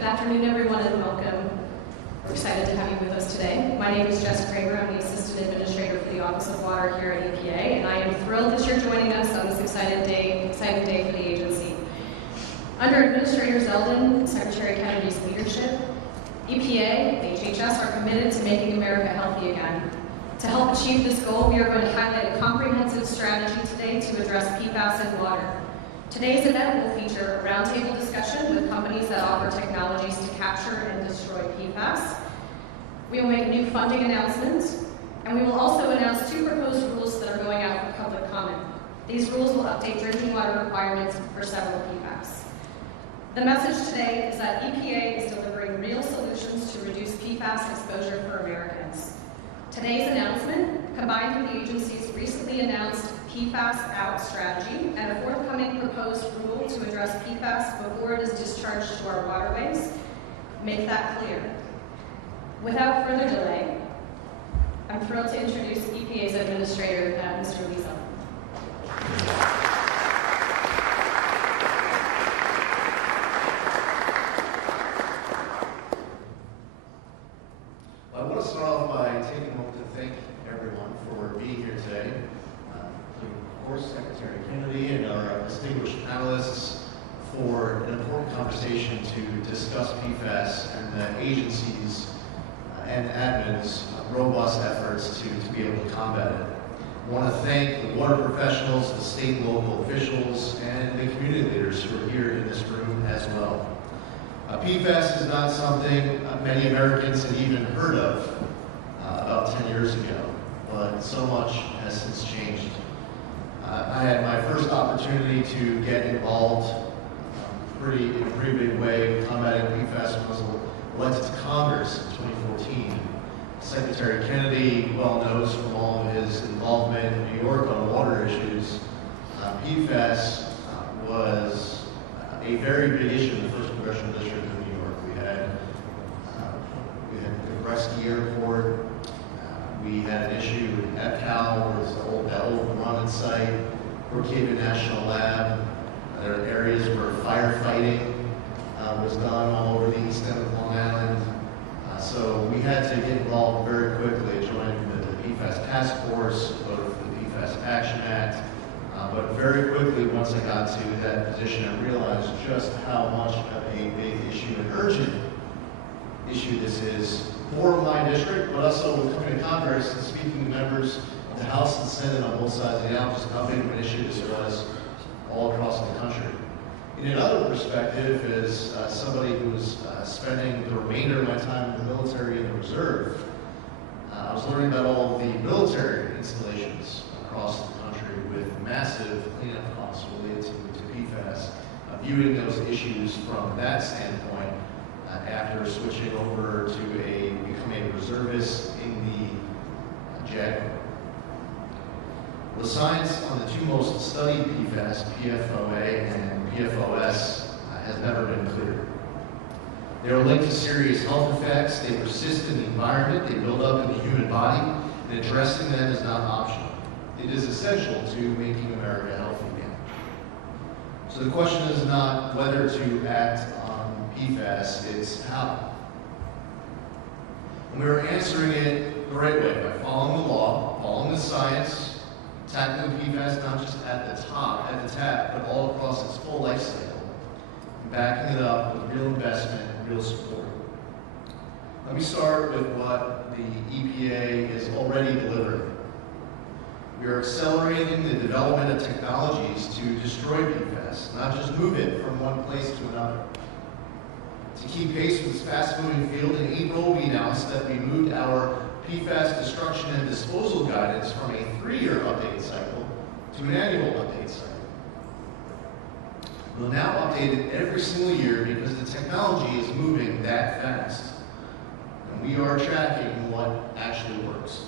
Good afternoon, everyone, and welcome. We're excited to have you with us today. My name is Jess Kramer. I'm the Assistant Administrator for the Office of Water here at EPA, and I am thrilled that you're joining us on this exciting day for the agency. Under Administrator Zeldin and Secretary Kennedy's leadership, EPA and HHS are committed to making America healthy again. To help achieve this goal, we are going to highlight a comprehensive strategy today to address PFAS in water. Today's event will feature a roundtable discussion with companies that offer technologies to capture and destroy PFAS. We will make a new funding announcement, and we will also announce 2 proposed rules that are going out for public comment. These rules will update drinking water requirements for several PFAS. The message today is that EPA is delivering real solutions to reduce PFAS exposure for Americans. Today's announcement, combined with the agency's recently announced PFAS out strategy and a forthcoming proposed rule to address PFAS before it is discharged to our waterways, make that clear. Without further delay, I'm thrilled to introduce EPA's Administrator, Mr. Lee Zeldin. I want to start off by taking a moment to thank everyone for being here today. Of course, Secretary Kennedy and our distinguished panelists for an important conversation to discuss PFAS and the agency's and admin's robust efforts to be able to combat it. I want to thank the water professionals, the state and local officials, and the community leaders who are here in this room as well. PFAS is not something many Americans had even heard of about 10 years ago, but so much has since changed. I had my first opportunity to get involved in a pretty big way combating PFAS when I was elected to Congress in 2014. Secretary Kennedy well knows from all of his involvement in New York on water issues. PFAS was a very big issue in the 1st Congressional District of New York. We had the Bresky Airport. We had an issue in EPCAL, where it's that old Runyon site, Brookhaven National Lab. There are areas where firefighting was done all over the east end of Long Island. So we had to get involved very quickly, joining the PFAS Task Force, voted for the PFAS Action Act. But very quickly, once I got to that position, I realized just how much of a big issue, an urgent issue this is for my district, but also with coming to Congress and speaking to members of the House and Senate on both sides of the aisle, just how big of an issue this was all across the country. In another perspective, is somebody who was spending the remainder of my time in the military and the reserve, I was learning about all of the military installations across the country with massive cleanup costs related to PFAS, viewing those issues from that standpoint after switching over to becoming a reservist in the JAG. The science on the 2 most studied PFAS, PFOA and PFOS, has never been clearer. They are linked to serious health effects, they persist in the environment, they build up in the human body, and addressing them is not optional. It is essential to making America healthy again. So the question is not whether to act on PFAS, it's how. And we're answering it the right way, by following the law, following the science, tackling PFAS not just at the tap, but all across its full life cycle, and backing it up with real investment and real support. Let me start with what the EPA is already delivering. We are accelerating the development of technologies to destroy PFAS, not just move it from one place to another. To keep pace with this fast-moving field, in April we announced that we moved our PFAS destruction and disposal guidance from a 3-year update cycle to an annual update cycle. We'll now update it every single year because the technology is moving that fast. And we are tracking what actually works.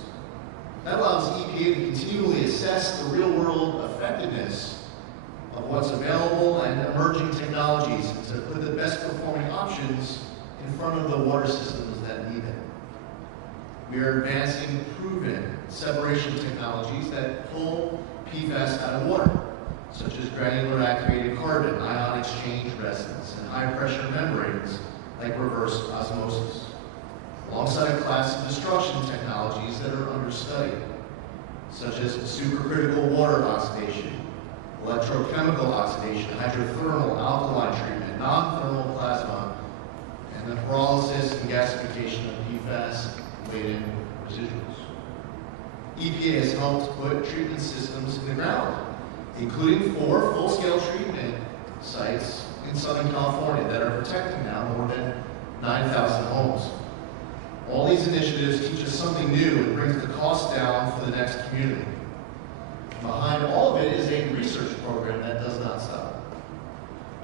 That allows EPA to continually assess the real-world effectiveness of what's available and emerging technologies to put the best performing options in front of the water systems that need it. We are advancing proven separation technologies that pull PFAS out of water, such as granular activated carbon, ion exchange resins, and high-pressure membranes like reverse osmosis, alongside a class of destruction technologies that are under study, such as supercritical water oxidation, electrochemical oxidation, hydrothermal alkaline treatment, non-thermal plasma, and the pyrolysis and gasification of PFAS-laden residuals. EPA has helped put treatment systems in the ground, including 4 full-scale treatment sites in Southern California that are protecting now more than 9,000 homes. All these initiatives teach us something new and brings the cost down for the next community. Behind all of it is a research program that does not stop.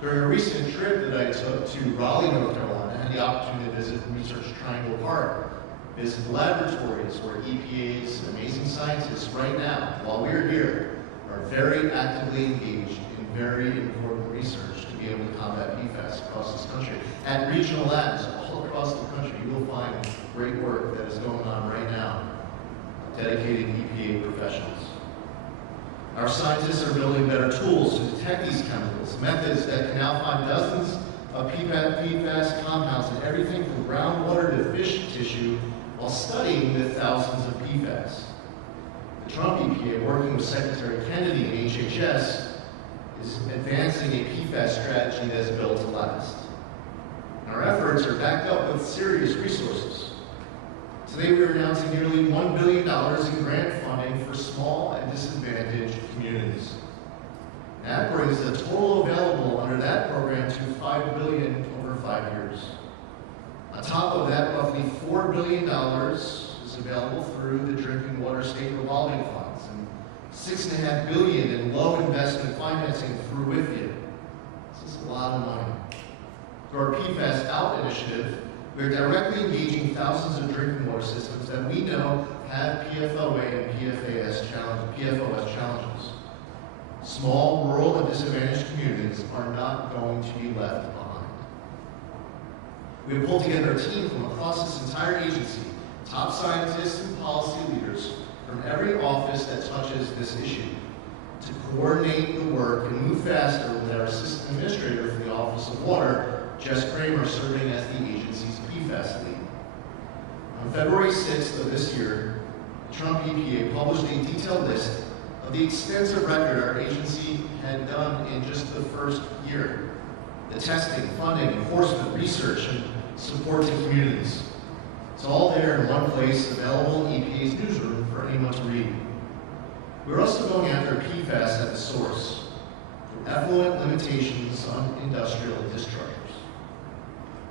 During a recent trip that I took to Raleigh, North Carolina, I had the opportunity to visit Research Triangle Park, visit the laboratories where EPA's amazing scientists right now, while we're here, are very actively engaged in very important research to be able to combat PFAS across this country. At regional labs all across the country, you will find great work that is going on right now, dedicated EPA professionals. Our scientists are building better tools to detect these chemicals, methods that can now find dozens of PFAS compounds in everything from groundwater to fish tissue while studying the thousands of PFAS. The Trump EPA, working with Secretary Kennedy and HHS, is advancing a PFAS strategy that is built to last. And our efforts are backed up with serious resources. Today we are announcing nearly $1 billion in grant funding for small and disadvantaged communities. That brings the total available under that program to $5 billion over 5 years. On top of that, roughly $4 billion is available through the Drinking Water State Revolving Funds and $6.5 billion in low investment financing through WIFIA. This is a lot of money. Through our PFAS Out initiative, we are directly engaging thousands of drinking water systems that we know have PFOA and PFOS challenges. Small, rural, and disadvantaged communities are not going to be left behind. We have pulled together a team from across this entire agency, top scientists and policy leaders from every office that touches this issue, to coordinate the work and move faster with our assistant administrator for the Office of Water, Jess Kramer, serving as the agency's PFAS lead. On February 6th of this year, the Trump EPA published a detailed list of the extensive record our agency had done in just the first year. The testing, funding, enforcement, research, and support to communities. It's all there in one place, available in EPA's newsroom for anyone to read. We're also going after PFAS at the source, through effluent limitations on industrial dischargers.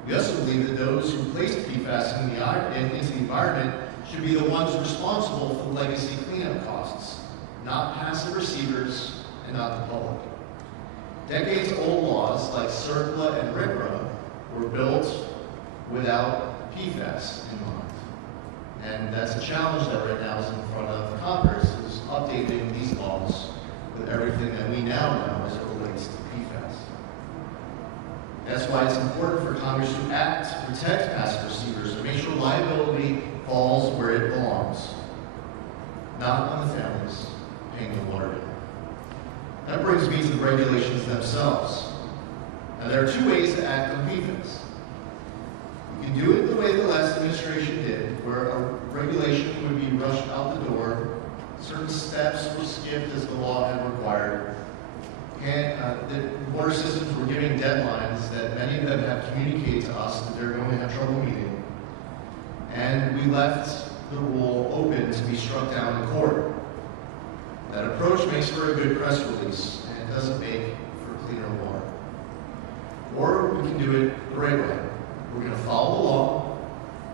We also believe that those who place PFAS into the environment should be the ones responsible for legacy cleanup costs, not passive receivers and not the public. Decades-old laws like CERCLA and RCRA were built without PFAS in mind. And that's a challenge that right now is in front of Congress, is updating these laws with everything that we now know as it relates to PFAS. That's why it's important for Congress to act to protect passive receivers and make sure liability falls where it belongs, not on the families paying the water bill. That brings me to the regulations themselves. Now, there are 2 ways to act on PFAS. You can do it the way the last administration did, where a regulation would be rushed out the door, certain steps were skipped as the law had required, and the water systems were giving deadlines that many of them have communicated to us that they're going to have trouble meeting, and we left the rule open to be struck down in court. That approach makes for a good press release, and it doesn't make for cleaner water. Or we can do it the right way. We're going to follow the law,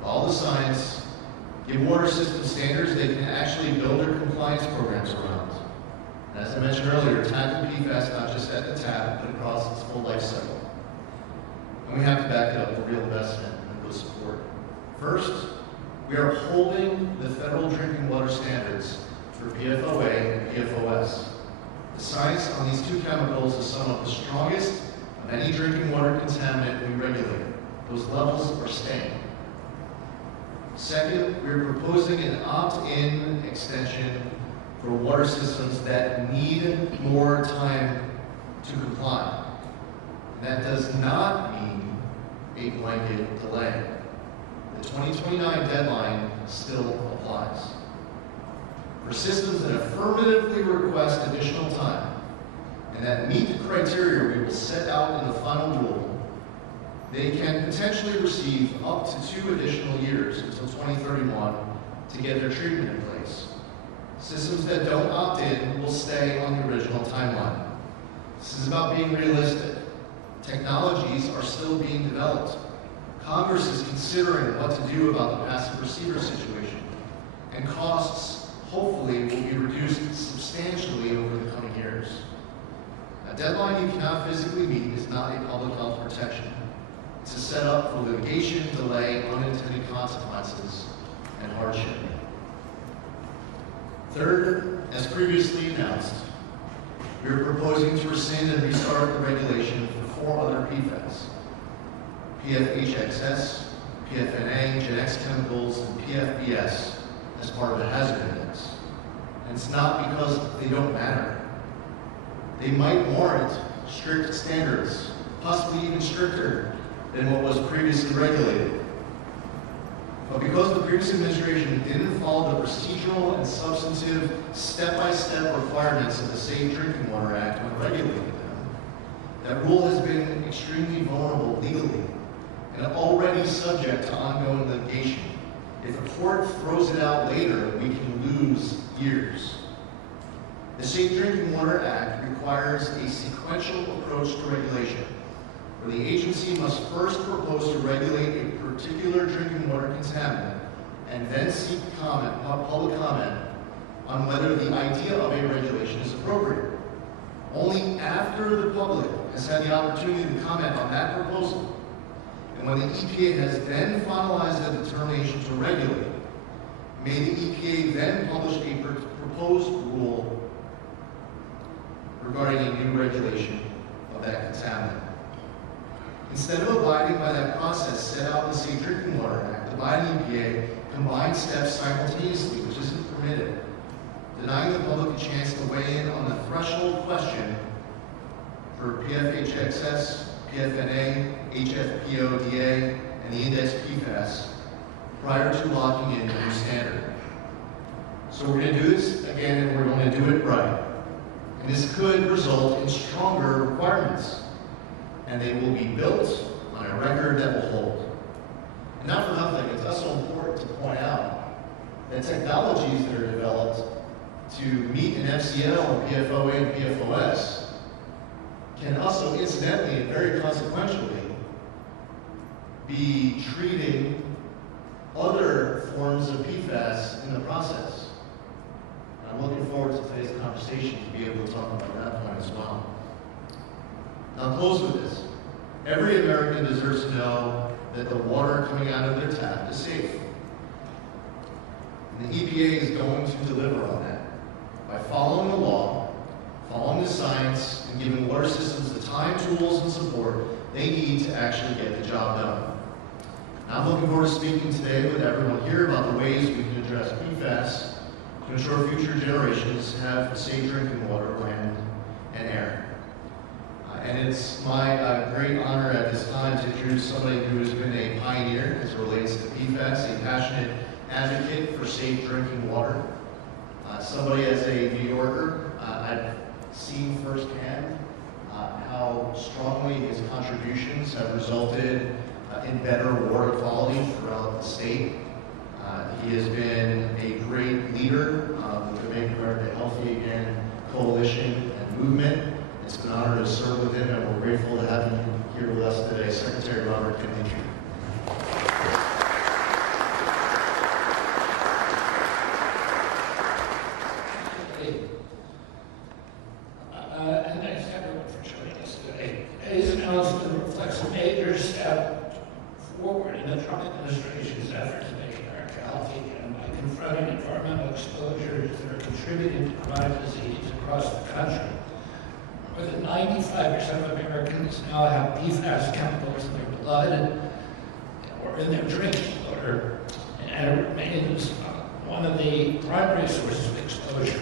follow the science, give water system standards they can actually build their compliance programs around. And as I mentioned earlier, tackle PFAS not just at the tap, but across its full life cycle. And we have to back it up with real investment and real support. First, we are holding the federal drinking water standards for PFOA and PFOS. The science on these 2 chemicals is some of the strongest of any drinking water contaminant we regulate. Those levels are staying. Second, we're proposing an opt-in extension for water systems that need more time to comply. And that does not mean a blanket delay. The 2029 deadline still applies. For systems that affirmatively request additional time and that meet the criteria we will set out in the final rule, they can potentially receive up to 2 additional years until 2031 to get their treatment in place. Systems that don't opt in will stay on the original timeline. This is about being realistic. Technologies are still being developed. Congress is considering what to do about the passive receiver situation, and costs hopefully will be reduced substantially over the coming years. A deadline you cannot physically meet is not a public health protection. It's a setup for litigation, delay, unintended consequences, and hardship. Third, as previously announced, we are proposing to rescind and restart the regulation for 4 other PFAS: PFHXS, PFNA, Gen X chemicals, and PFBS as part of the hazard index. And it's not because they don't matter. They might warrant strict standards, possibly even stricter than what was previously regulated. But because the previous administration didn't follow the procedural and substantive step-by-step requirements of the Safe Drinking Water Act when regulating them, that rule has been extremely vulnerable legally and already subject to ongoing litigation. If a court throws it out later, we can lose years. The Safe Drinking Water Act requires a sequential approach to regulation, where the agency must first propose to regulate a particular drinking water contaminant and then seek public comment on whether the idea of a regulation is appropriate. Only after the public has had the opportunity to comment on that proposal, and when the EPA has then finalized a determination to regulate, may the EPA then publish a proposed rule regarding a new regulation of that contaminant. Instead of abiding by that process set out in the Safe Drinking Water Act, the Biden EPA combined steps simultaneously, which isn't permitted, denying the public a chance to weigh in on the threshold question for PFHXS, PFNA, HFPODA, and the index PFAS prior to locking in a new standard. So we're going to do this again, and we're going to do it right. And this could result in stronger requirements, and they will be built on a record that will hold. And not for nothing, it's also important to point out that technologies that are developed to meet an FCL, PFOA, and PFOS can also incidentally and very consequentially be treating other forms of PFAS in the process. I'm looking forward to today's conversation to be able to talk about that point as well. Now, I'll close with this. Every American deserves to know that the water coming out of their tap is safe. And the EPA is going to deliver on that by following the law, following the science, and giving water systems the time, tools, and support they need to actually get the job done. Now, I'm looking forward to speaking today with everyone here about the ways we can address PFAS to ensure future generations have safe drinking water, land, and air. And it's my great honor at this time to introduce somebody who has been a pioneer as it relates to PFAS, a passionate advocate for safe drinking water. Somebody as a New Yorker, I've seen firsthand how strongly his contributions have resulted in better water quality throughout the state. He has been a great leader with the Make America Healthy Again coalition and movement. It's been an honor to serve with him, and we're grateful to have him here with us today, Secretary Robert Kennedy. And thanks everyone for joining us today. Today's announcement reflects a major step forward in the Trump administration's effort to make America healthy again by confronting environmental exposures that are contributing to chronic disease across the country. More than 95% of Americans now have PFAS chemicals in their blood or in their drinking water, and it remains one of the primary sources of exposure.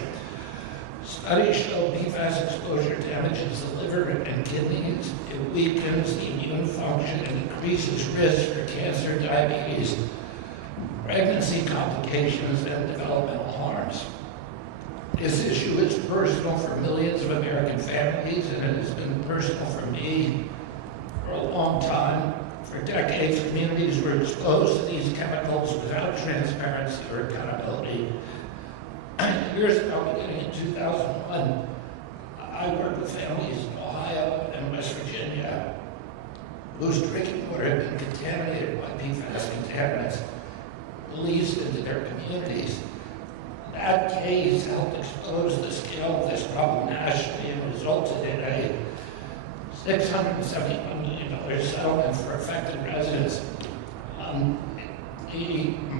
Studies show PFAS exposure damages the liver and kidney kidneys, it weakens the immune function, and increases risk for cancer, diabetes, pregnancy complications, and developmental harms. This issue is personal for millions of American families, and it has been personal for me for a long time. For decades, communities were exposed to these chemicals without transparency or accountability. Years ago, beginning in 2001, I worked with families in Ohio and West Virginia whose drinking water had been contaminated by PFAS contaminants released into their communities. That case helped expose the scale of this problem nationally and resulted in a $671 million settlement for affected residents.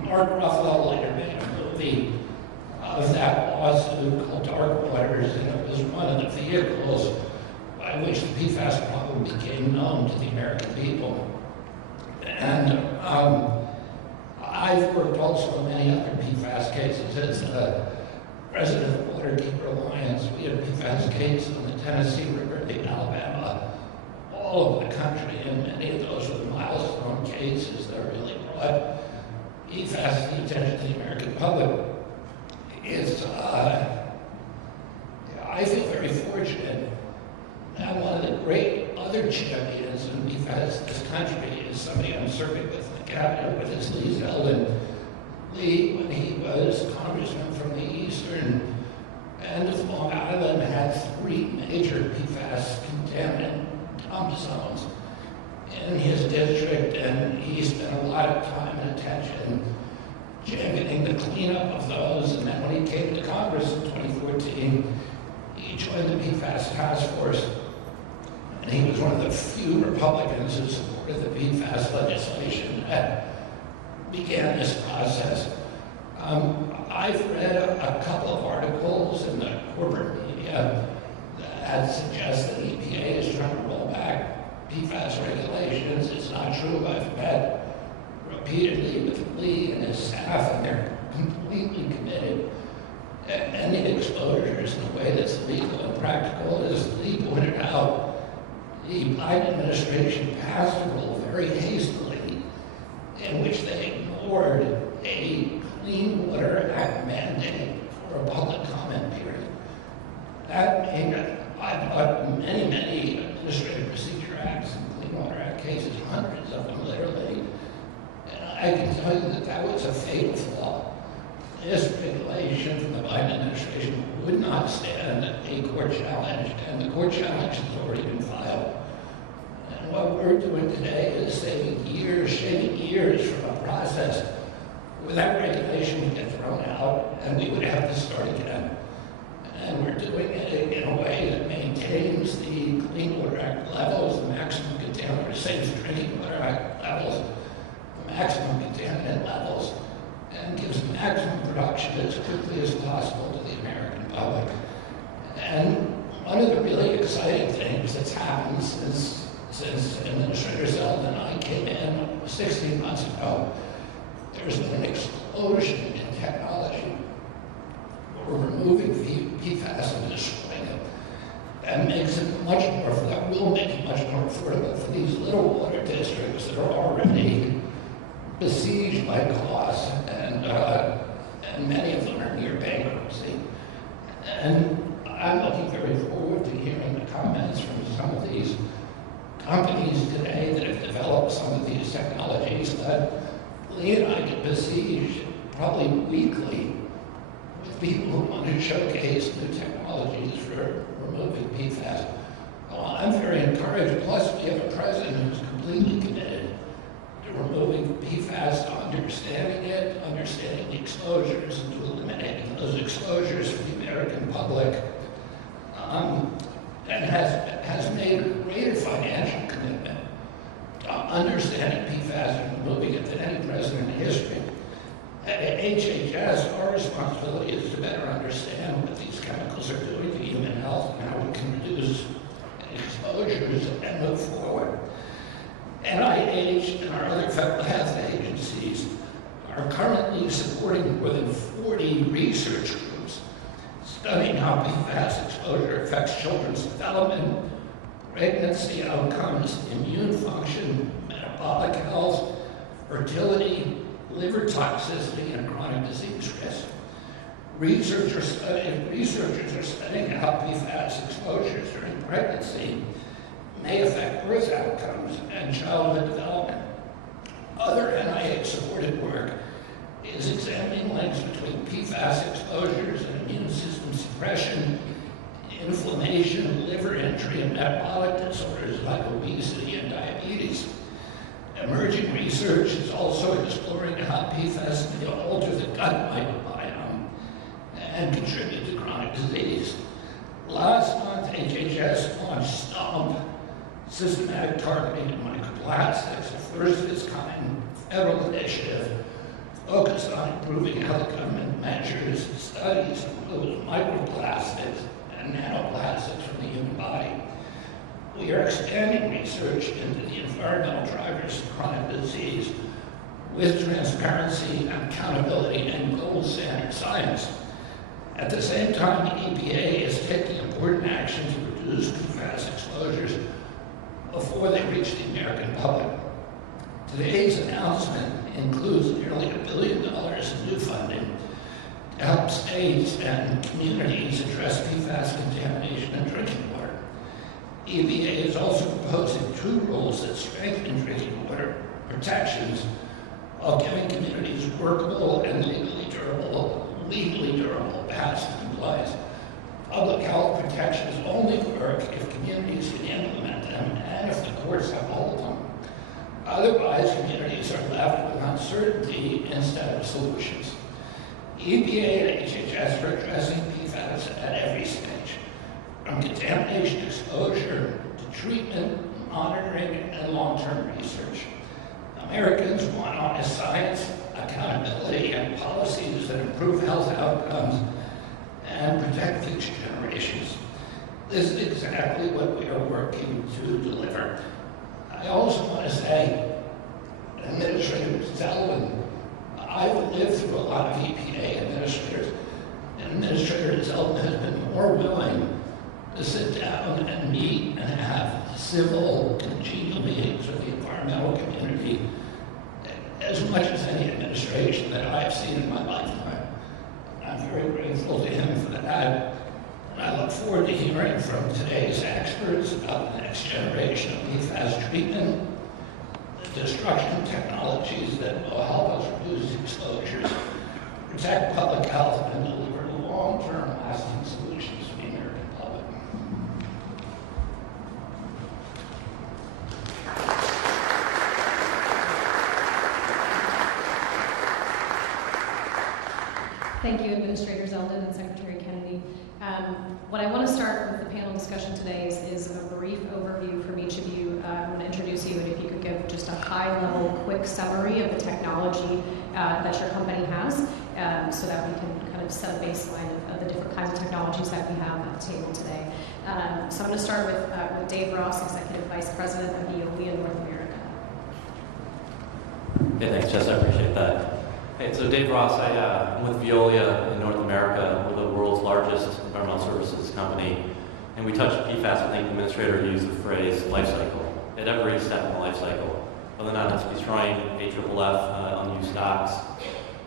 Mark Ruffalo later made a movie of that lawsuit called Dark Waters, and it was one of the vehicles by which the PFAS problem became known to the American people. And I've worked also on many other PFAS cases. As the president of Waterkeeper Alliance, we had PFAS cases on the Tennessee River in Alabama, all over the country, and many of those were milestone cases that really brought PFAS to the attention of the American public. I feel very fortunate. Now, one of the great other champions in PFAS in this country is somebody I'm serving with in the cabinet with, is Lee Zeldin. Lee, when he was congressman from the eastern end of Long Island, had 3 major PFAS contaminant dump zones in his district, and he spent a lot of time and attention championing the cleanup of those. And then when he came to Congress in 2014, he joined the PFAS task force. And he was one of the few Republicans who supported the PFAS legislation that began this process. I've read a couple of articles in the corporate media that suggest that EPA is trying to roll back PFAS regulations. It's not true. I've met repeatedly with Lee and his staff, and they're completely committed to ending exposures in a way that's legal and practical. As Lee pointed out, the Biden administration passed a rule very hastily in which they ignored a Clean Water Act mandate for a public comment period. That made, I brought many Administrative Procedure Acts and Clean Water Act cases, hundreds of them literally, and I can tell you that that was a fatal flaw. This regulation from the Biden administration would not stand a court challenge, and the court challenge has already been filed. And what we're doing today is saving years from a process where that regulation would get thrown out and we would have to start again. And we're doing it in a way that maintains the Clean Water Act levels, the maximum contaminant, Safe Drinking Water Act levels, the maximum contaminant levels, and gives maximum production as quickly as possible to the American public. And one of the really exciting things that's happened since Administrator Zeldin and I came in 16 months ago, there's been an explosion in technology. We're removing PFAS and destroying it. That makes it much more, that will make it much more affordable for these little water districts that are already besieged by costs, and many of them are near bankruptcy. And I'm looking very forward to hearing the comments from some of these companies today that have developed some of these technologies that Lee and I get besieged probably weekly with people who want to showcase new technologies for removing PFAS. Well, I'm very encouraged. Plus, we have a president who's completely committed to removing PFAS, to understanding it, understanding the exposures, and to eliminating those exposures for the American public, and has made a greater financial commitment to understanding PFAS and removing it than any president in history. At HHS, our responsibility is to better understand what these chemicals are doing to human health and how we can reduce exposures and move forward. NIH and our other federal health agencies are currently supporting more than 40 research groups studying how PFAS exposure affects children's development, pregnancy outcomes, immune function, metabolic health, fertility, liver toxicity, and chronic disease risk. Researchers are studying how PFAS exposures during pregnancy may affect birth outcomes and childhood development. Other NIH-supported work is examining links between PFAS exposures and immune system suppression, inflammation, liver injury, and metabolic disorders like obesity and diabetes. Emerging research is also exploring how PFAS may alter the gut microbiome and contribute to chronic disease. Last month, HHS launched STOMP, Systematic Targeting of Microplastics, a first-of-its-kind federal initiative focused on improving how the government measures, studies, and removes microplastics and nanoplastics from the human body. We are expanding research into the environmental drivers of chronic disease with transparency, accountability, and gold standard science. At the same time, the EPA is taking important action to reduce PFAS exposures before they reach the American public. Today's announcement includes nearly $1 billion in new funding to help states and communities address PFAS contamination in drinking water. EPA is also proposing 2 rules that strengthen drinking water protections while giving communities workable and legally durable paths to compliance. Public health protections only work if communities can implement them and if the courts uphold them. Otherwise, communities are left with uncertainty instead of solutions. EPA and HHS are addressing PFAS at every stage, from contamination exposure to treatment, monitoring, and long-term research. Americans want honest science, accountability, and policies that improve health outcomes and protect future generations. This is exactly what we are working to deliver. I also want to say, Administrator Zeldin, I've lived through a lot of EPA administrators, and Administrator Zeldin has been more willing to sit down and meet and have civil, congenial meetings with the environmental community as much as any administration that I've seen in my lifetime. I'm very grateful to him for that. And I look forward to hearing from today's experts about the next generation of PFAS treatment, the destruction technologies that will help us reduce exposures, protect public health, and deliver long-term lasting solutions for the American public. Thank you, Administrator Zeldin and Secretary Kennedy. What I want to start with the panel discussion today is a brief overview from each of you. I want to introduce you, and if you could give just a high-level, quick summary of the technology that your company has, so that we can kind of set a baseline of the different kinds of technologies that we have at the table today. So I'm going to start with Dave Ross, Executive Vice President of Veolia North America. Hey, thanks, Jess. I appreciate that. Hey, so Dave Ross, I'm with Veolia in North America. We're the world's largest environmental services company, and we touch PFAS. I think the administrator used the phrase life cycle, at every step in the life cycle. Whether or not it's destroying AFFF unused stocks,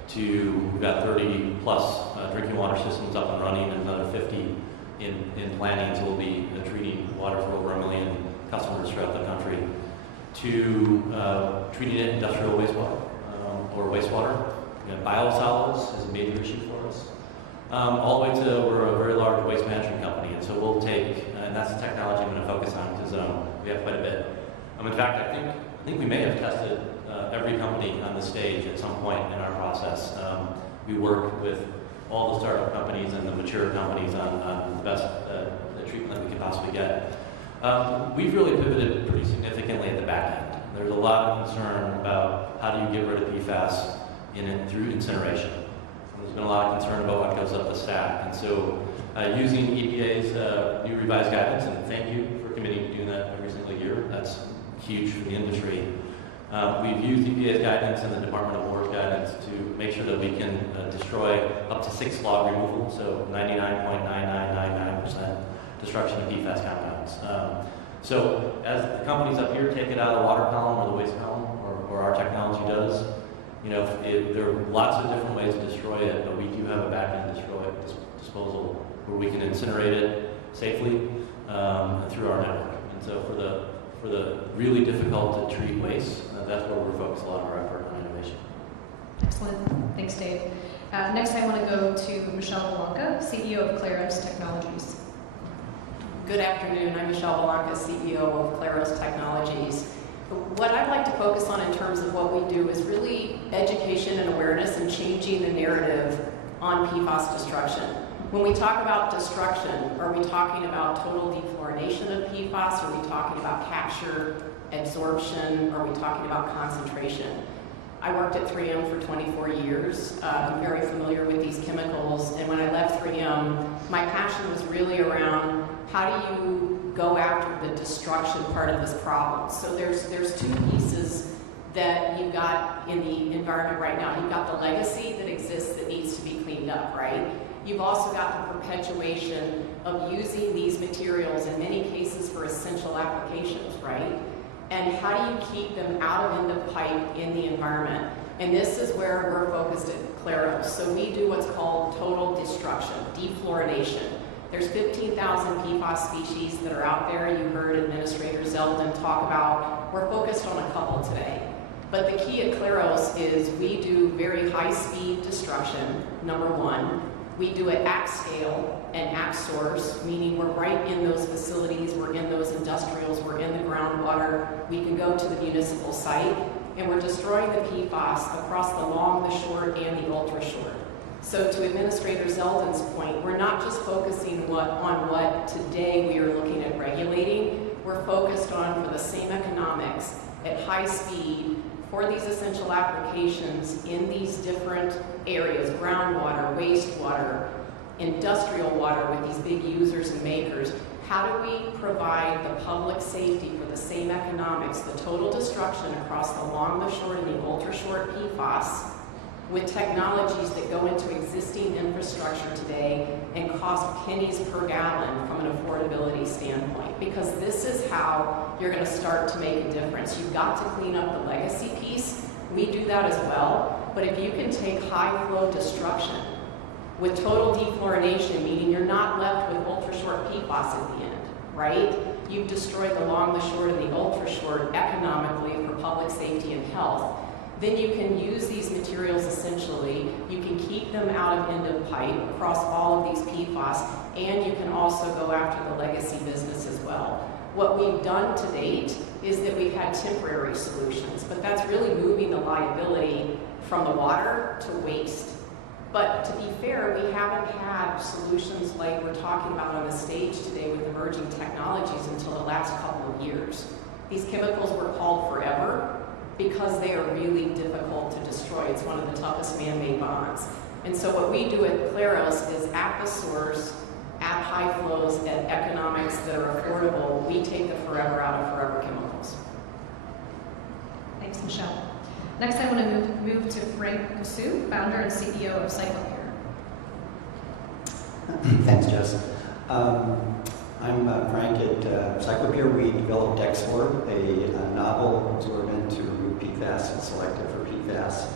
to we've got 30 plus drinking water systems up and running, and another 50 in planning, so we'll be treating water for over 1 million customers throughout the country, to treating it industrial wastewater or wastewater. Biosolids is a major issue for us. All the way to, we're a very large waste management company, and so we'll take, and that's the technology I'm going to focus on because we have quite a bit. In fact, I think we may have tested every company on the stage at some point in our process. We work with all the startup companies and the mature companies on the best treatment that we can possibly get. We've really pivoted pretty significantly at the back end. There's a lot of concern about how do you get rid of PFAS through incineration. There's been a lot of concern about what goes up the stack. And so using EPA's new revised guidance, and thank you for committing to doing that every single year. That's huge for the industry. We've used EPA's guidance and the Department of War's guidance to make sure that we can destroy up to 6 log removal, so 99.9999% destruction of PFAS compounds. So as the companies up here take it out of the water column or the waste column, or our technology does, there are lots of different ways to destroy it, but we do have a back-end disposal where we can incinerate it safely through our network. And so for the really difficult to treat waste, that's where we're focused a lot of our effort on innovation. Excellent. Thanks, Dave. Next, I want to go to Michelle Belanca, CEO of Claros Technologies. Good afternoon. I'm Michelle Belanca, CEO of Claros Technologies. What I'd like to focus on in terms of what we do is really education and awareness and changing the narrative on PFAS destruction. When we talk about destruction, are we talking about total defluorination of PFAS? Are we talking about capture, absorption? Are we talking about concentration? I worked at 3M for 24 years. I'm very familiar with these chemicals, and when I left 3M, my passion was really around how do you go after the destruction part of this problem. So there's two pieces that you've got in the environment right now. You've got the legacy that exists that needs to be cleaned up, right? You've also got the perpetuation of using these materials in many cases for essential applications, right? And how do you keep them out of end of pipe in the environment? And this is where we're focused at Claros. So we do what's called total destruction, defluorination. There's 15,000 PFAS species that are out there. You heard Administrator Zeldin talk about. We're focused on a couple today. But the key at Claros is we do very high-speed destruction, number one. We do it at scale and at source, meaning we're right in those facilities, we're in those industrials, we're in the groundwater. We can go to the municipal site, and we're destroying the PFAS across the long, the short, and the ultra-short. So to Administrator Zeldin's point, we're not just focusing on what today we are looking at regulating. We're focused on, for the same economics, at high speed, for these essential applications in these different areas, groundwater, wastewater, industrial water with these big users and makers. How do we provide the public safety for the same economics, the total destruction across the long, the short, and the ultra-short PFAS, with technologies that go into existing infrastructure today and cost pennies per gallon from an affordability standpoint? Because this is how you're going to start to make a difference. You've got to clean up the legacy piece. We do that as well. But if you can take high flow destruction with total defluorination, meaning you're not left with ultra-short PFAS at the end, right? You've destroyed the long, the short, and the ultra-short economically for public safety and health. Then you can use these materials essentially, you can keep them out of end of pipe across all of these PFAS, and you can also go after the legacy business as well. What we've done to date is that we've had temporary solutions, but that's really moving the liability from the water to waste. But to be fair, we haven't had solutions like we're talking about on the stage today with emerging technologies until the last couple of years. These chemicals were called forever because they are really difficult to destroy. It's one of the toughest man-made bonds. And so what we do at Claros is at the source, at high flows, at economics that are affordable, we take the forever out of forever chemicals. Thanks, Michelle. Next, I want to move to Frank Casu, founder and CEO of Cyclopure. Thanks, Jess. I'm Frank at Cyclopure. We developed Dexlor, a novel absorbent to remove PFAS and selective for PFAS.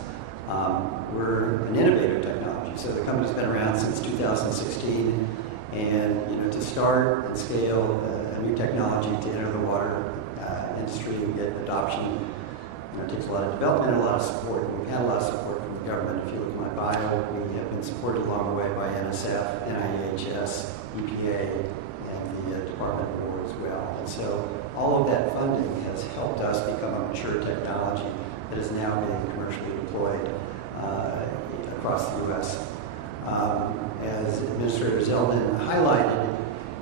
We're an innovative technology, so the company's been around since 2016. And to start and scale a new technology to enter the water industry and get adoption, it takes a lot of development and a lot of support. And we've had a lot of support from the government. If you look at my bio, we have been supported along the way by NSF, NIHS, EPA, and the Department of War as well. And so all of that funding has helped us become a mature technology that is now being commercially deployed across the U.S. As Administrator Zeldin highlighted,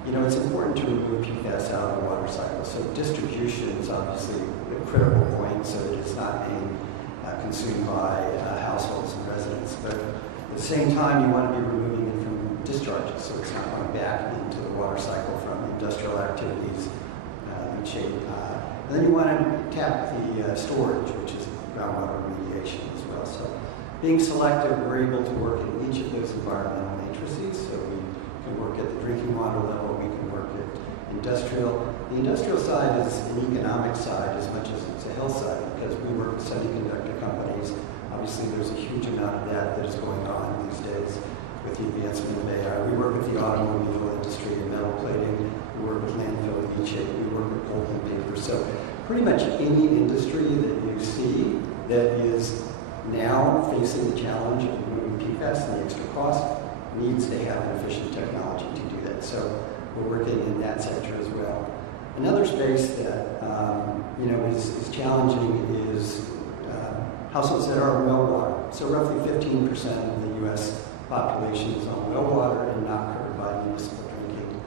it's important to remove PFAS out of the water cycle. So distribution is obviously a critical point so that it's not being consumed by households and residents. But at the same time, you want to be removing it from discharges, so it's not going back into the water cycle from industrial activities and shape. And then you want to tap the storage, which is groundwater remediation as well. So being selective, we're able to work in each of those environmental matrices. So we can work at the drinking water level, we can work at industrial. The industrial side is an economic side as much as it's a health side, because we work with semiconductor companies. Obviously, there's a huge amount of that is going on these days with the advancement of AI. We work with the automobile industry and metal plating. We work with landfill leachate. We work with pulp and paper. So pretty much any industry that you see that is now facing the challenge of removing PFAS and the extra cost needs to have an efficient technology to do that. So we're working in that sector as well. Another space that is challenging is households that are on well water. So roughly 15% of the U.S. population is on well water and not covered by municipal drinking.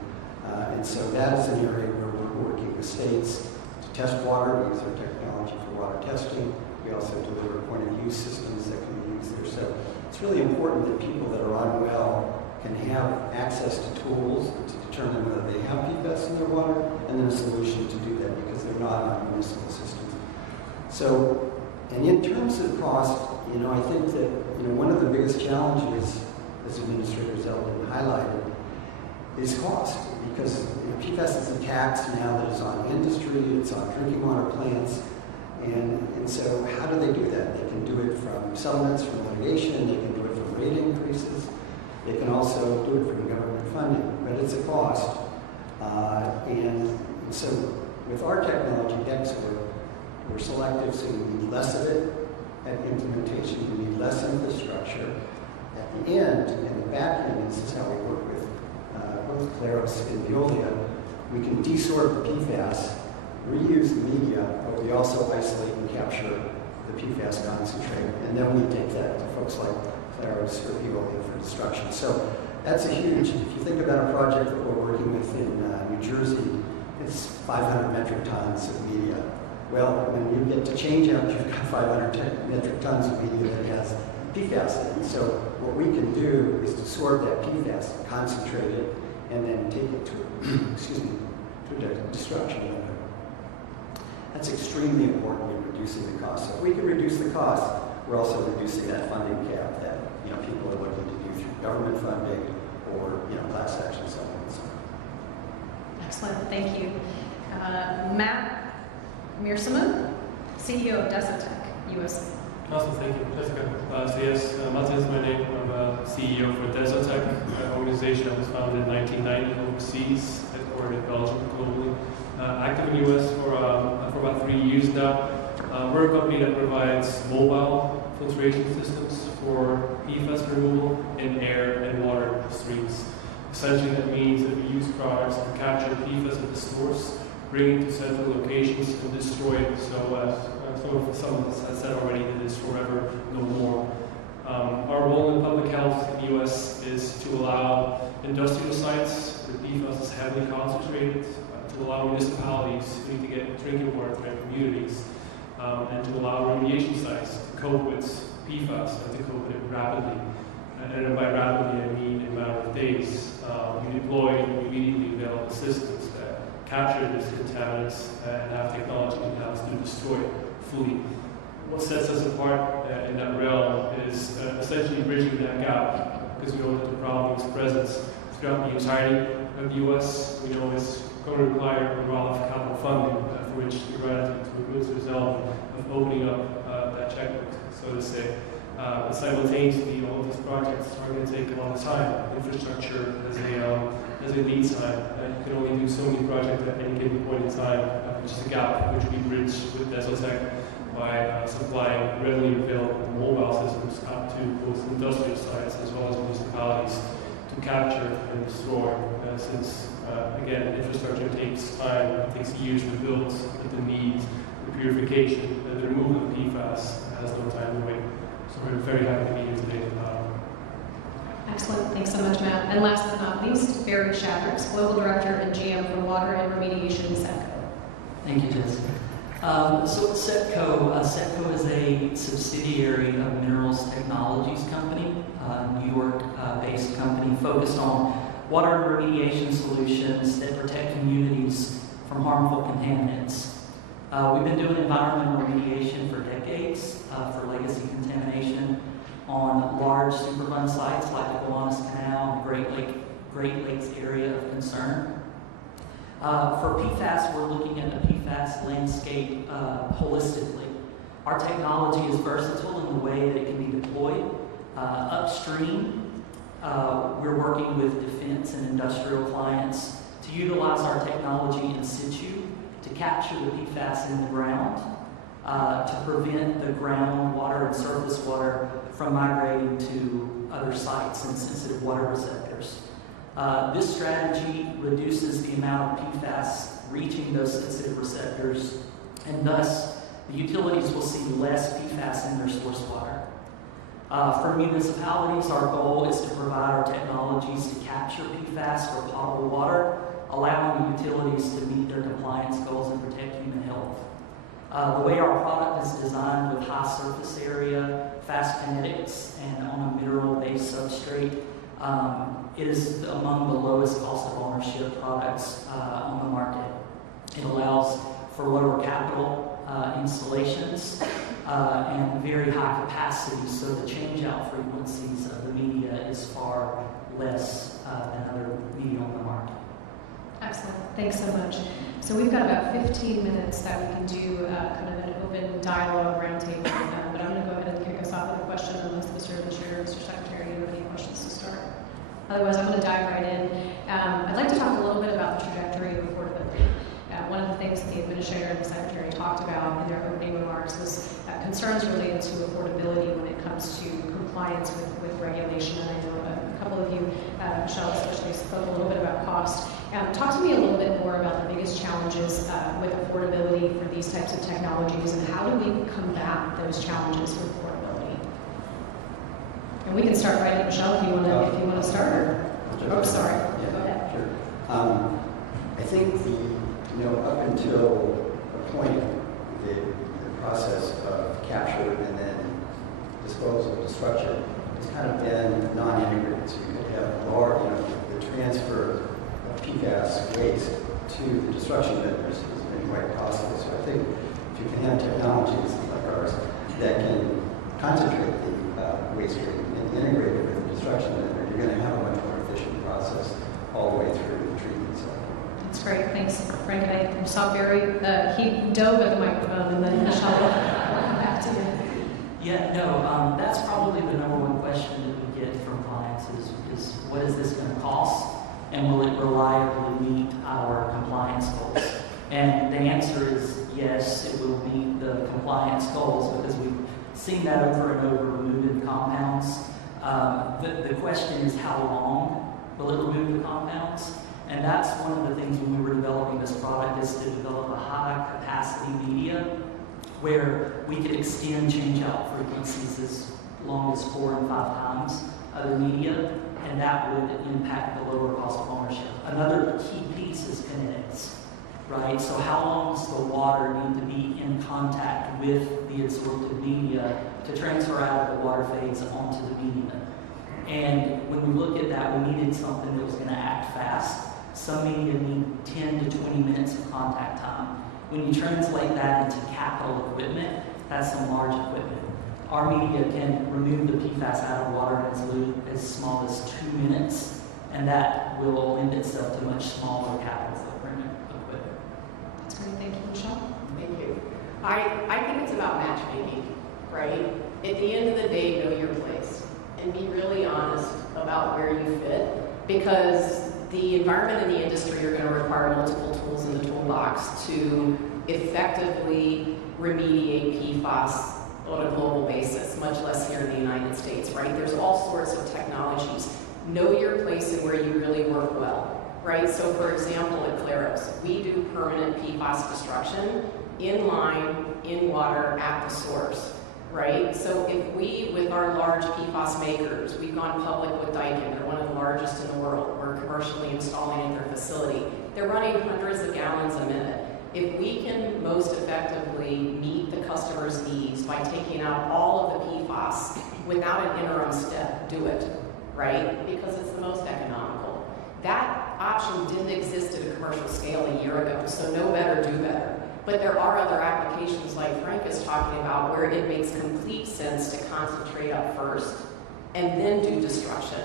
And so that is an area where we're working with states to test water. We use our technology for water testing. We also deliver point-of-use systems that can be used there. So it's really important that people that are on well can have access to tools to determine whether they have PFAS in their water, and then a solution to do that because they're not on municipal systems. So, and in terms of cost, I think that one of the biggest challenges, as Administrator Zeldin highlighted, is cost, because PFAS is a tax now that is on industry, it's on drinking water plants, and so how do they do that? They can do it from settlements, from litigation, they can do it from rate increases, they can also do it from government funding, but it's a cost. And so with our technology, DexWork, we're selective, so we need less of it at implementation, we need less infrastructure. At the end, and the back end, this is how we work with both Claros and Veolia, we can desort the PFAS, reuse the media, but we also isolate and capture the PFAS concentrate, and then we take that to folks like Claros or Veolia for destruction. So that's a huge, if you think about a project that we're working with in New Jersey, it's 500 metric tons of media. Well, when you get to change out, you've got 500 metric tons of media that has PFAS in it. So what we can do is to sort that PFAS, concentrate it, and then take it to, to destruction. That's extremely important in reducing the cost. So if we can reduce the cost, we're also reducing that funding cap that people are looking to do through government funding or class action settlements. Excellent, thank you. Matt Meersema, CEO of Desotech USA. Awesome, thank you, Jessica. Yes, Martin is my name. I'm CEO for Desotech, an organization that was founded in 1990 overseas, headquartered in Belgium, globally. Active in the US for about 3 years now. We're a company that provides mobile filtration systems for PFAS removal in air and water streams. Essentially, that means that we use products to capture PFAS at the source, bring it to central locations, and destroy it. So, as some of us have said already, that it's forever no more. Our role in public health in the U.S. is to allow industrial sites where PFAS is heavily concentrated, to allow municipalities who need to get drinking water to their communities, and to allow remediation sites to cope with PFAS and to cope with it rapidly. And by rapidly, I mean in a matter of days. We deploy immediately available systems that capture these contaminants and have technology in-house to destroy it fully. What sets us apart in that realm is essentially bridging that gap, because we know that the problem is present throughout the entirety of the U.S. We know it's going to require a lot of capital funding, for which the gratitude to a good result of opening up that checkbook, so to say. But simultaneously, all of these projects are going to take a lot of time. Infrastructure has a lead time. You can only do so many projects at any given point in time, which is a gap which we bridge with Desotech by supplying readily available mobile systems out to both industrial sites as well as municipalities to capture and destroy. Since, again, infrastructure takes time, it takes years to build, but the need, the purification, the removal of PFAS has no time to wait. So we're very happy to be here today. Excellent, thanks so much, Matt. And last but not least, Barry Shaddricks, Global Director and GM for Water and Remediation, SETCO. Thank you, Jessica. So SETCO is a subsidiary of Minerals Technologies Company, a New York-based company focused on water and remediation solutions that protect communities from harmful contaminants. We've been doing environmental remediation for decades for legacy contamination on large Superfund sites like the Gowanus Canal and Great Lakes area of concern. For PFAS, we're looking at the PFAS landscape holistically. Our technology is versatile in the way that it can be deployed. Upstream, we're working with defense and industrial clients to utilize our technology in situ to capture the PFAS in the ground, to prevent the groundwater and surface water from migrating to other sites and sensitive water receptors. This strategy reduces the amount of PFAS reaching those sensitive receptors, and thus the utilities will see less PFAS in their source water. For municipalities, our goal is to provide our technologies to capture PFAS for potable water, allowing utilities to meet their compliance goals and protect human health. The way our product is designed with high surface area, fast kinetics, and on a mineral-based substrate, it is among the lowest cost of ownership products on the market. It allows for lower capital installations and very high capacity, so the change-out frequencies of the media is far less than other media on the market. Excellent. Thanks so much. So we've got about 15 minutes that we can do kind of an open dialogue roundtable, but I'm going to go ahead and kick us off with a question unless Mr. Administrator, Mr. Secretary, you have any questions to start. Otherwise, I'm going to dive right in. I'd like to talk a little bit about the trajectory of affordability. One of the things that the Administrator and the Secretary talked about in their opening remarks was concerns related to affordability when it comes to compliance with regulation. And I know a couple of you, Michelle especially, spoke a little bit about cost. Talk to me a little bit more about the biggest challenges with affordability for these types of technologies, and how do we combat those challenges with affordability? And we can start right at Michelle if you want to start. Or, sorry. Yeah, go ahead. Sure. I think up until a point, the process of capture and then disposal, destruction, has kind of been non-integrated. So you could have the transfer of PFAS waste to the destruction vendors has been quite costly. So I think if you can have technologies like ours that can concentrate the waste stream and integrate it with the destruction vendor, you're going to have a much more efficient process all the way through the treatment cycle. That's great. Thanks, Frank. I saw Barry. He dove at the microphone, and then Michelle will come back to you. Yeah, no, that's probably the number one question that we get from clients is what is this going to cost, and will it reliably meet our compliance goals? And the answer is yes, it will meet the compliance goals, because we've seen that over and over removing compounds. The question is how long will it remove the compounds? And that's one of the things when we were developing this product, is to develop a high capacity media where we could extend change-out frequencies as long as 4 and 5 times other media, and that would impact the lower cost of ownership. Another key piece is kinetics, right? So how long does the water need to be in contact with the absorptive media to transfer out of the water phase onto the media? And when we look at that, we needed something that was going to act fast. Some media need 10 to 20 minutes of contact time. When you translate that into capital equipment, that's some large equipment. Our media can remove the PFAS out of water as small as 2 minutes, and that will lend itself to much smaller capital footprint equipment. That's great. Thank you, Michelle. Thank you. I think it's about matchmaking, right? At the end of the day, know your place and be really honest about where you fit, because the environment and the industry are going to require multiple tools in the toolbox to effectively remediate PFAS on a global basis, much less here in the United States, right? There's all sorts of technologies. Know your place and where you really work well, right? So for example, at Claros, we do permanent PFAS destruction in line, in water, at the source, right? So if we, with our large PFAS makers, we've gone public with Daikin, they're one of the largest in the world, we're commercially installing in their facility. They're running hundreds of gallons a minute. If we can most effectively meet the customer's needs by taking out all of the PFAS without an interim step, do it, right? Because it's the most economical. That option didn't exist at a commercial scale a year ago, so know better, do better. But there are other applications like Frank is talking about where it makes complete sense to concentrate up first and then do destruction.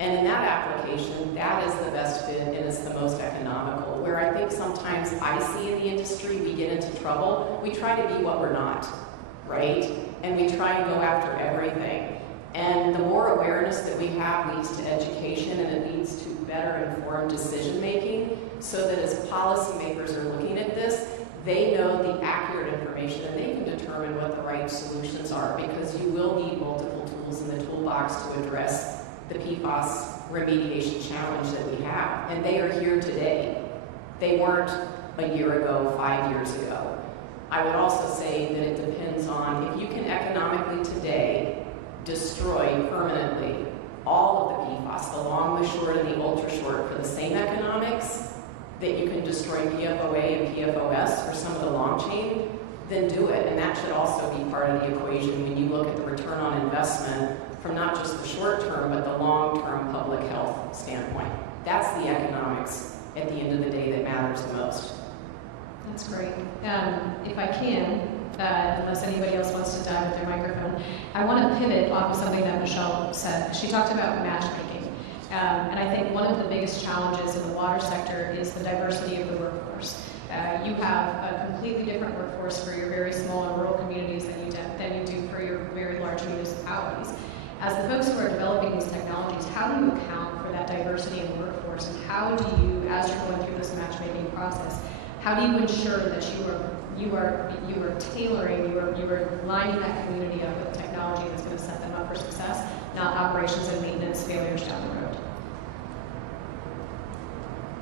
And in that application, that is the best fit and it's the most economical. Where I think sometimes I see in the industry we get into trouble, we try to be what we're not, right? And we try and go after everything. And the more awareness that we have leads to education, and it leads to better informed decision making, so that as policymakers are looking at this, they know the accurate information and they can determine what the right solutions are, because you will need multiple tools in the toolbox to address the PFAS remediation challenge that we have. And they are here today. They weren't a year ago, 5 years ago. I would also say that it depends on if you can economically today destroy permanently all of the PFAS, the long, the short, and the ultra short, for the same economics that you can destroy PFOA and PFOS for some of the long chain, then do it. And that should also be part of the equation when you look at the return on investment from not just the short term, but the long-term public health standpoint. That's the economics at the end of the day that matters the most. That's great. If I can, unless anybody else wants to dive with their microphone, I want to pivot off of something that Michelle said. She talked about matchmaking. And I think one of the biggest challenges in the water sector is the diversity of the workforce. You have a completely different workforce for your very small and rural communities than you do for your very large municipalities. As the folks who are developing these technologies, how do you account for that diversity in the workforce, and how do you, as you're going through this matchmaking process, how do you ensure that you are tailoring, you are lining that community up with technology that's going to set them up for success, not operations and maintenance failures down the road?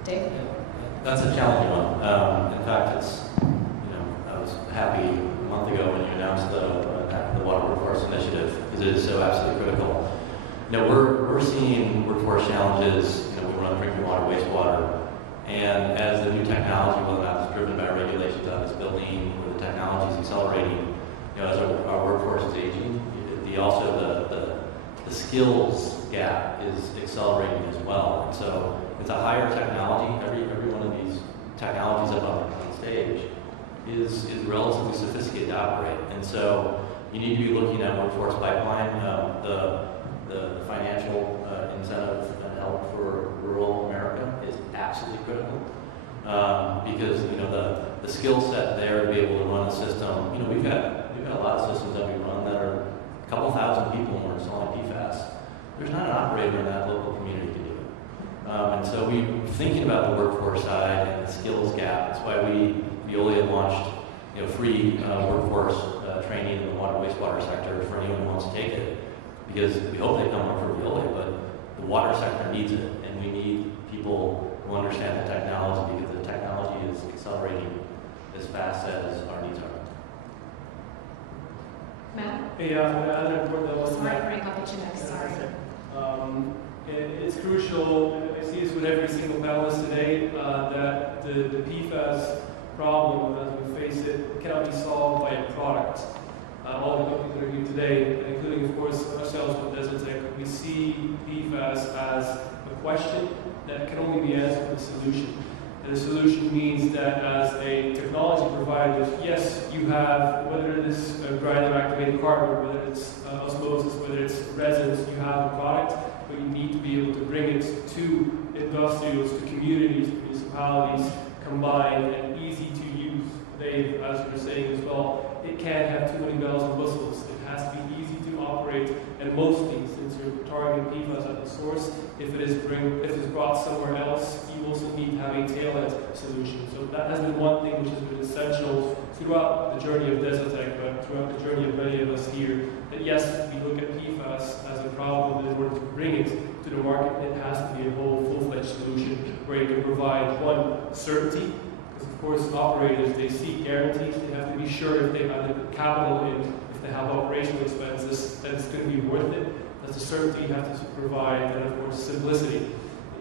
Dave? That's a challenging one. In fact, I was happy a month ago when you announced the Water Workforce Initiative, because it is so absolutely critical. We're seeing workforce challenges. We run drinking water, wastewater, and as the new technology, whether or not it's driven by regulations on this building or the technology is accelerating, as our workforce is aging, the skills gap is accelerating as well. And so it's a higher technology. Every one of these technologies up on stage is relatively sophisticated to operate. And so you need to be looking at workforce pipeline, the financial incentive and help for rural America is absolutely critical. Because the skill set there to be able to run a system, we've got a lot of systems that we run that are a couple thousand people when we're installing PFAS. There's not an operator in that local community to do it. And so we're thinking about the workforce side and the skills gap. That's why Veolia launched free workforce training in the water wastewater sector for anyone who wants to take it. Because we hope they come work for Veolia, but the water sector needs it, and we need people who understand the technology, because the technology is accelerating as fast as our needs are. Matt? Yeah, another important level. Sorry, Frank, I'll get you next. Sorry. It's crucial, I see this with every single panelist today, that the PFAS problem, as we face it, cannot be solved by a product. All the companies that are here today, including, of course, ourselves with Desertec, we see PFAS as a question that can only be answered with a solution. And the solution means that as a technology provider, yes, you have, whether it is grinder activated carbon, whether it's osmosis, whether it's resins, you have a product, but you need to be able to bring it to industrials, to communities, to municipalities, combined and easy to use. Dave, as you were saying as well, it can't have too many bells and whistles. It has to be easy to operate, and mostly, since you're targeting PFAS at the source, if it is brought somewhere else, you also need to have a tail-end solution. So that has been one thing which has been essential throughout the journey of Desertec, but throughout the journey of many of us here, that yes, we look at PFAS as a problem, but in order to bring it to the market, it has to be a whole full-fledged solution where you can provide, one, certainty, because of course operators, they seek guarantees. They have to be sure if they've added capital in, if they have operational expenses, that it's going to be worth it. That's the certainty you have to provide, and of course simplicity.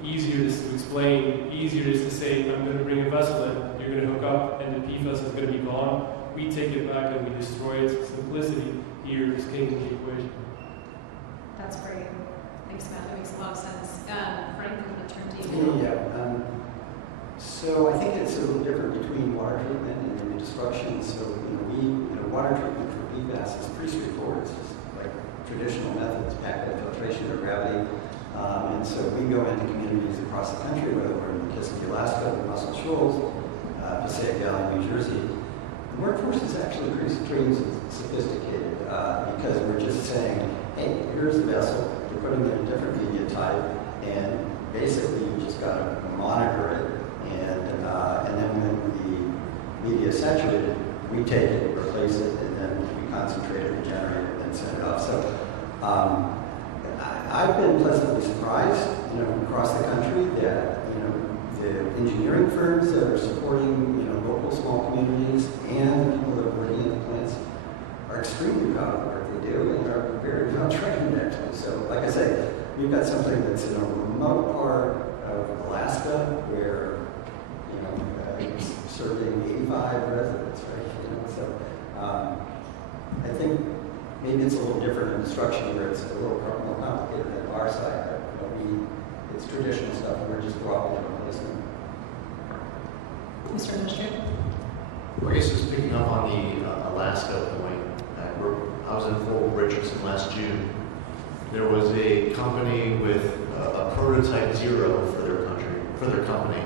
Easier it is to explain, easier it is to say, I'm going to bring a vessel in, you're going to hook up, and the PFAS is going to be gone. We take it back and we destroy it. Simplicity here is king of the equation. That's great. Thanks, Matt. That makes a lot of sense. Frank, I'm going to turn to you. Yeah. So I think it's a little different between water treatment and destruction. So water treatment for PFAS is pretty straightforward. It's just like traditional methods, packet filtration or gravity. And so we go into communities across the country, whether we're in Kissimmee, Alaska, Muscle Shoals, Passaic Valley, New Jersey. The workforce is actually pretty sophisticated because we're just saying, hey, here's the vessel, you're putting it in a different media type, and basically you just got to monitor it, and then when the media is saturated, we take it, replace it, and then we concentrate it, regenerate it, and send it off. So I've been pleasantly surprised, across the country that, the engineering firms that are supporting, local small communities and the people that are working in the plants are extremely proud of the work they do and are very well trained actually. So, like I say, we've got something that's in a remote part of Alaska where, it's serving 85 residents, right? So, I think maybe it's a little different in construction where it's a little more complicated than our side, but it's traditional stuff and we're just dropping it on this one. Mr. Administrator? I guess just picking up on the Alaska point, I was in Fort Richardson last June. There was a company with a prototype zero for their company.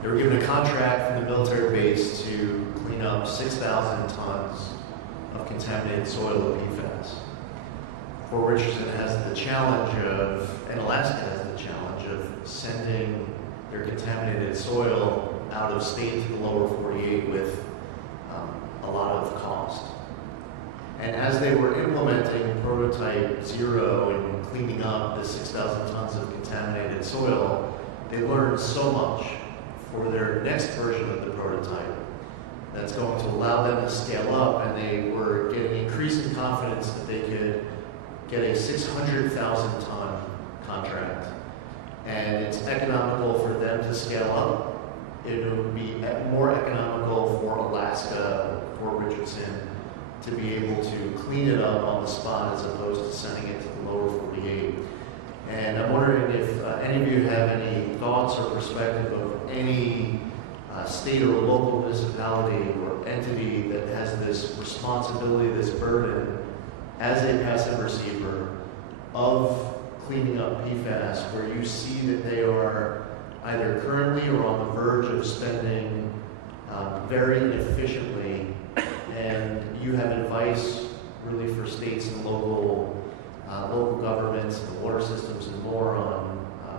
They were given a contract from the military base to clean up 6,000 tons of contaminated soil of PFAS. Fort Richardson has the challenge of, and Alaska has the challenge of sending their contaminated soil out of state to the lower 48 with a lot of cost. And as they were implementing prototype zero and cleaning up the 6,000 tons of contaminated soil, they learned so much for their next version of the prototype that's going to allow them to scale up, and they were getting increasing confidence that they could get a 600,000 ton contract. And it's economical for them to scale up. It would be more economical for Alaska, Fort Richardson, to be able to clean it up on the spot as opposed to sending it to the lower 48. And I'm wondering if any of you have any thoughts or perspective of any state or local municipality or entity that has this responsibility, this burden, as a passive receiver of cleaning up PFAS, where you see that they are either currently or on the verge of spending very inefficiently, and you have advice really for states and local governments and water systems and more on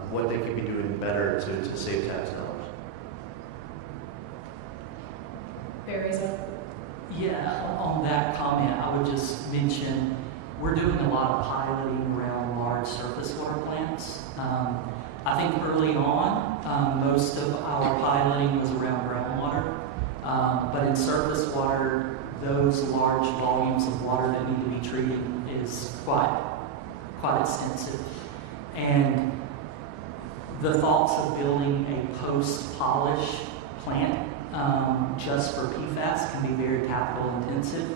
what they could be doing better to save tax dollars. Barry's up. Yeah, on that comment, I would just mention we're doing a lot of piloting around large surface water plants. I think early on, most of our piloting was around groundwater, but in surface water, those large volumes of water that need to be treated is quite extensive. And the thoughts of building a post-polish plant just for PFAS can be very capital intensive.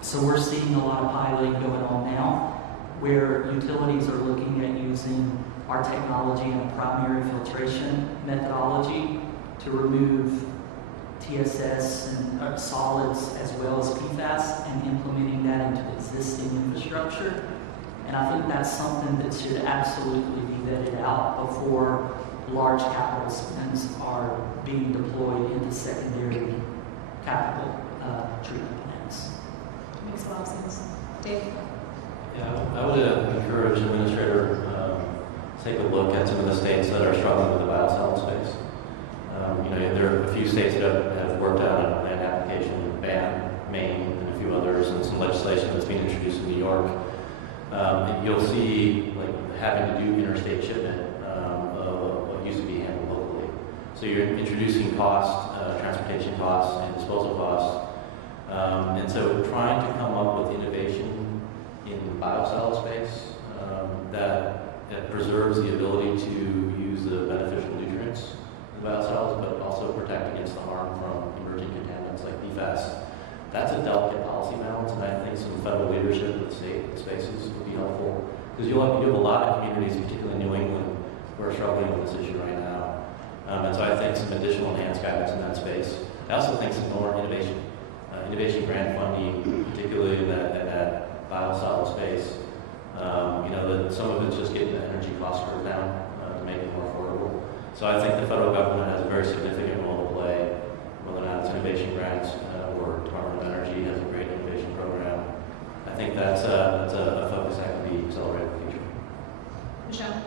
So we're seeing a lot of piloting going on now where utilities are looking at using our technology and a primary filtration methodology to remove TSS and solids as well as PFAS and implementing that into existing infrastructure. And I think that's something that should absolutely be vetted out before large capital spends are being deployed into secondary capital treatment plants. Makes a lot of sense. Dave? Yeah, I would encourage the administrator to take a look at some of the states that are struggling with the biosolid space. There are a few states that have worked out an application ban, Maine, and a few others, and some legislation that's being introduced in New York. You'll see having to do interstate shipment of what used to be handled locally. So you're introducing cost, transportation costs, and disposal costs. And so trying to come up with innovation in the biosolid space that preserves the ability to use the beneficial nutrients in the biosolids, but also protect against the harm from emerging contaminants like PFAS. That's a delicate policy balance, and I think some federal leadership in the state spaces would be helpful. Because you have a lot of communities, particularly in New England, who are struggling with this issue right now. And so I think some additional enhanced guidance in that space. I also think some more innovation grant funding, particularly in that biosolid space, Some of it's just getting the energy cost curve down to make it more affordable. So I think the federal government has a very significant role to play, whether or not it's innovation grants or Department of Energy has a great innovation program. I think that's a focus that can be accelerated in the future. Michelle?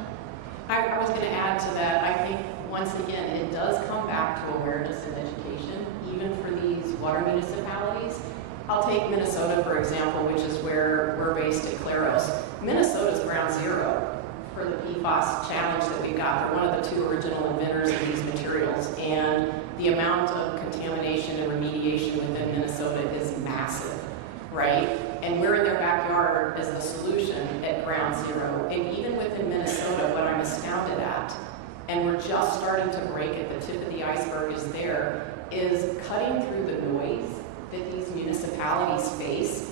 I was going to add to that. I think, once again, it does come back to awareness and education, even for these water municipalities. I'll take Minnesota, for example, which is where we're based at Claros. Minnesota's ground zero for the Pfas challenge that we've got. They're one of the two original inventors of these materials, and the amount of contamination and remediation within Minnesota is massive, right? And we're in their backyard as the solution at ground zero. And even within Minnesota, what I'm astounded at, and we're just starting to break it, the tip of the iceberg is there, is cutting through the noise that these municipalities face,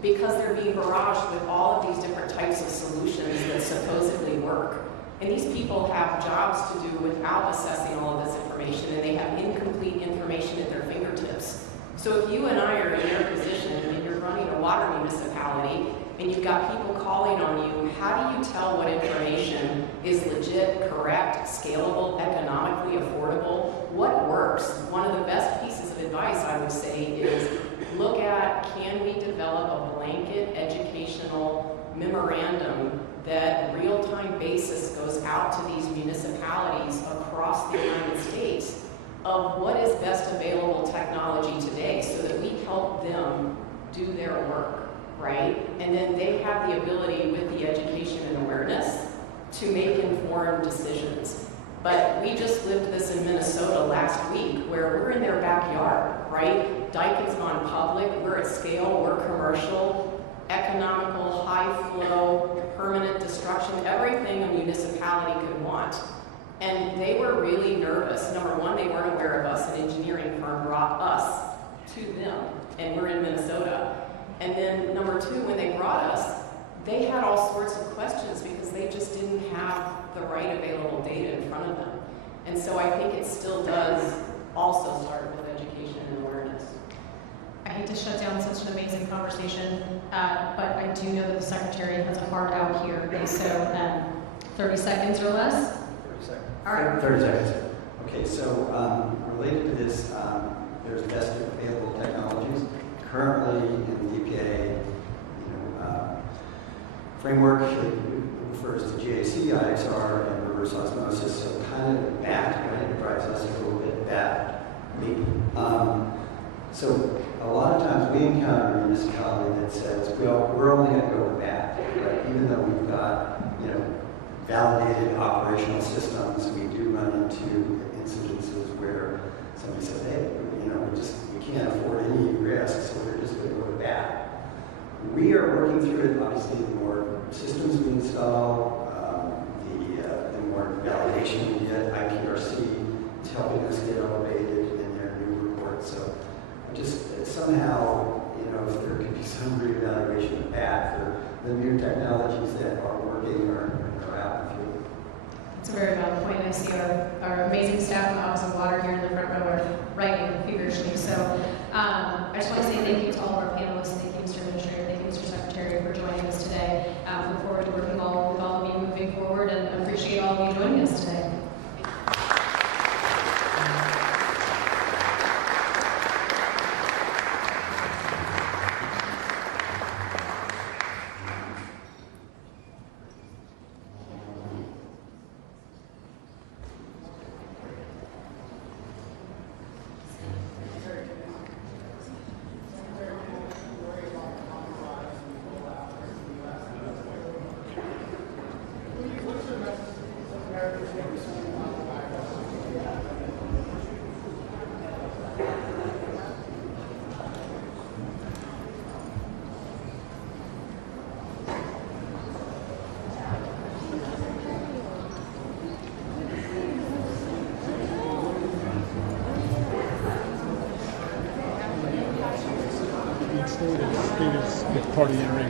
because they're being barraged with all of these different types of solutions that supposedly work. And these people have jobs to do without assessing all of this information, and they have incomplete information at their fingertips. So if you and I are in their position and you're running a water municipality and you've got people calling on you, how do you tell what information is legit, correct, scalable, economically affordable? What works? One of the best pieces of advice I would say is look at, can we develop a blanket educational memorandum that real-time basis goes out to these municipalities across the United States of what is best available technology today so that we help them do their work, right? And then they have the ability with the education and awareness to make informed decisions. But we just lived this in Minnesota last week where we're in their backyard, right? Dike has gone public, we're at scale, we're commercial, economical, high flow, permanent destruction, everything a municipality could want. And they were really nervous. Number one, they weren't aware of us. An engineering firm brought us to them, and we're in Minnesota. And then number two, when they brought us, they had all sorts of questions because they just didn't have the right available data in front of them. And so I think it still does also start with education and awareness. I hate to shut down such an amazing conversation, but I do know that the Secretary has a hard out here. So 30 seconds or less? 30 seconds. All right. 30 seconds. Okay, so related to this, there's best available technologies. Currently in the EPA, framework refers to GAC, IXR, and reverse osmosis, so kind of bad, right? It drives us a little bit bad, maybe. So a lot of times we encounter a municipality that says, well, we're only going to go with bad, right? Even though we've got, validated operational systems, we do run into incidences where somebody says, hey, we can't afford any risk, so we're just going to go with bad. We are working through it. Obviously, the more systems we install, the more validation we get. IPRC is helping us get elevated in their new report. So just somehow, if there could be some reevaluation of that for the new technologies that are working or out in the field. It's a very valid point. I see our amazing staff in the Office of Water here in the front row are writing feverishly. So I just want to say thank you to all of our panelists. Thank you, Mr. Administrator. Thank you, Mr. Secretary, for joining us today. Look forward to working with all of you moving forward, and appreciate all of you joining us today. It is part of the interaction.